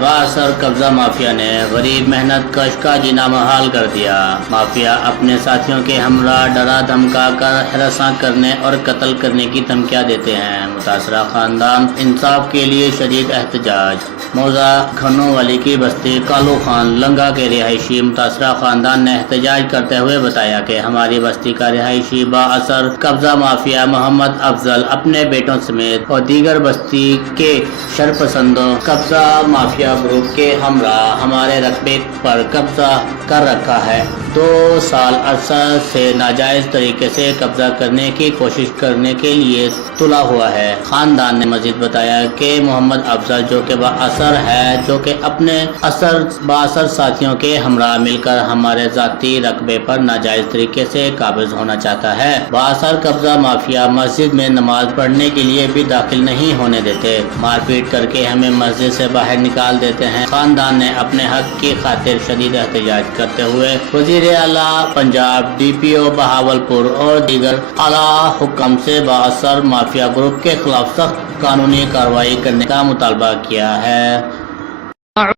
बाअसर कब्जा माफिया ने गरीब मेहनत कश का जीना महाल कर दिया। माफिया अपने साथियों के हमरा डरा धमका कर हरासा करने और कत्ल करने की धमकियां देते हैं। मुतासरा खानदान इंसाफ के लिए शदीद एहतजाज। मौजा खनोवाली की बस्ती कालू खान लंगा के रिहायशी मुतासरा खानदान ने एहतजाज करते हुए बताया कि हमारी बस्ती का रिहायशी बाअसर कब्जा माफिया मोहम्मद अफजल अपने बेटों समेत और दीगर बस्ती के शरपसंदों कब्जा माफिया ग्रुप के हमरा हमारे रकबे पर कब्जा कर रखा है। 2 साल अरसा से नाजायज तरीके से कब्जा करने की कोशिश करने के लिए तुला हुआ है। खानदान ने मजीद बताया कि मोहम्मद अफजल जो कि बाअसर है, जो कि अपने बाअसर साथियों के हमरा मिलकर हमारे जाती रकबे पर नाजायज तरीके से काबिज होना चाहता है। बाअसर कब्जा माफिया मस्जिद में नमाज पढ़ने के लिए भी दाखिल नहीं होने देते, मारपीट करके हमें मस्जिद से बाहर निकाल देते हैं। खानदान ने अपने हक की खातिर शदीद एहतजाज करते हुए वजीर आला पंजाब, DPO बहावलपुर और दीगर आला हुक्म से बाअसर माफिया ग्रुप के खिलाफ सख्त कानूनी कार्रवाई करने का मुतालबा किया है।